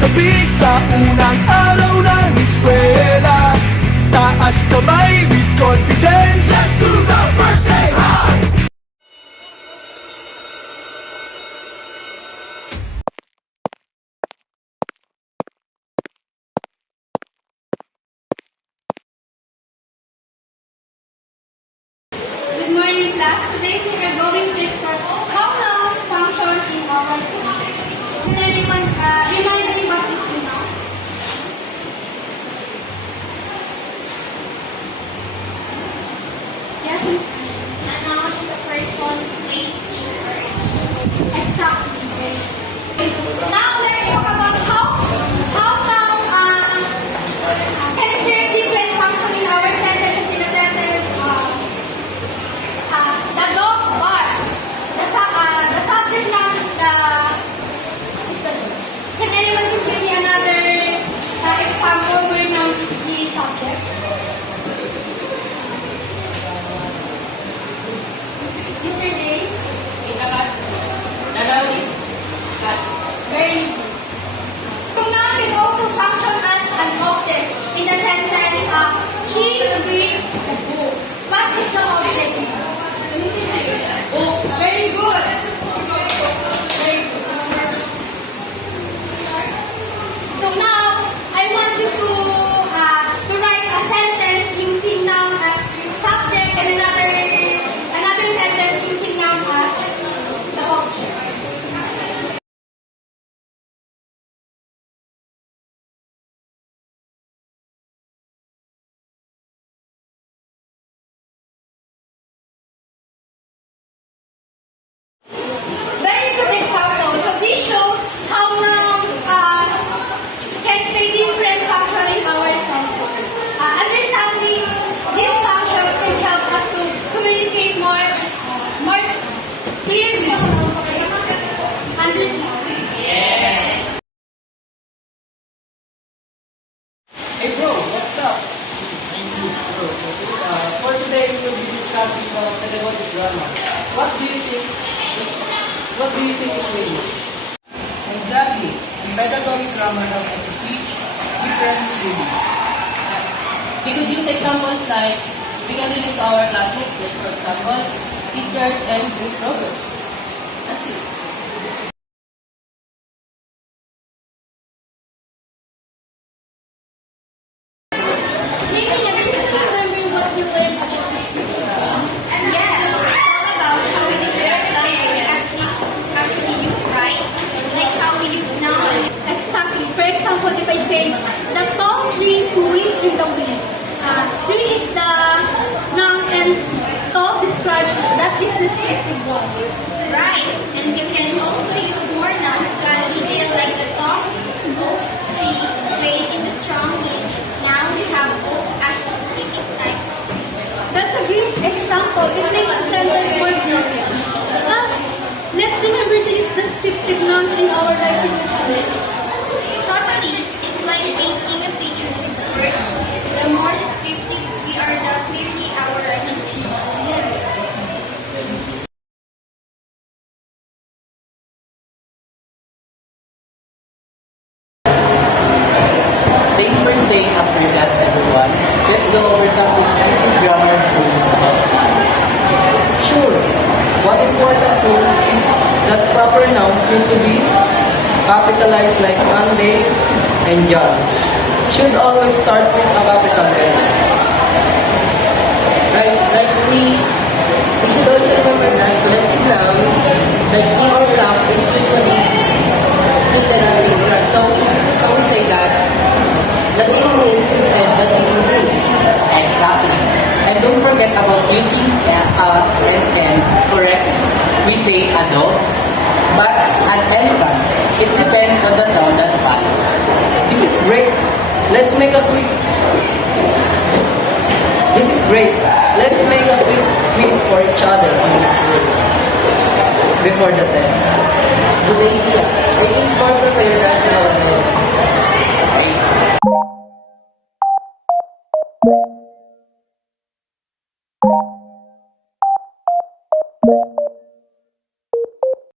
sabik sa unang araw ng eskwela. Taas kamay with confidence, let's do the first day high! Good morning, class. Today we are going to explore how nouns function in our sentence. Can everyone remind me what is a noun? Yes, Miss. A noun is a person, place, things, or anything. Exactly. Now let's talk about how noun can serve different functions in our sentence. In a sentence, the dog barked. The subject noun is the dog. Can anyone just give me another example where noun is the subject? Mr. Day? The noun is cat. Very good. So noun can also function as an object in the sentence, she reads the book. What is the object? Book. Very good. Very good. So now, I want you to write a sentence using noun as subject and another sentence using noun as the object. Very good example. So this shows how nouns can play different functions in our sentence. Understanding these functions can help us to communicate more clearly. Understand? Yes. Hey bro, what's up? For today we will be discussing the pedagogic grammar. What do you think? What do you think it means? Exactly. In pedagogic grammar helps us to teach different things. We could use examples like we can relate to our classmates, like for example, teachers and Miss Roberts. That's it. Maybe remember what we learned about this program. And yeah, it's all about how we use our language and is actually used right, like how we use nouns. Exactly. For example, if I say, the tall tree swing in the wind. Tree is the noun and tall describes that is descriptive one. Right, and you can also use more nouns to add detail like the top, book, tree, swayed in the strong wind. Now we have book as a specific type. That's a great example. It makes the sentence more general. Let's remember to use descriptive nouns in our writing skills. Totally, it's like painting a picture with words. The more descriptive we are, the clearly our attention. Thanks for staying after class, everyone. Let's go over some descriptive grammar rules about nouns. Sure, one important rule is that proper nouns need to be capitalized like Monday and John. Should always start with a capital N. Right? Like we should also remember that collective noun, like he or lamp, is usually treated as singular. So we say that the thing means instead the thing means. Exactly. And don't forget about using and N correctly. We say a dog, but an elephant. It depends on the sound that follows. This is great. Let's make a quick. This is great. Let's make a quick quiz for each other on this word before the test. Good idea. I think more prepared than nowadays. Okay.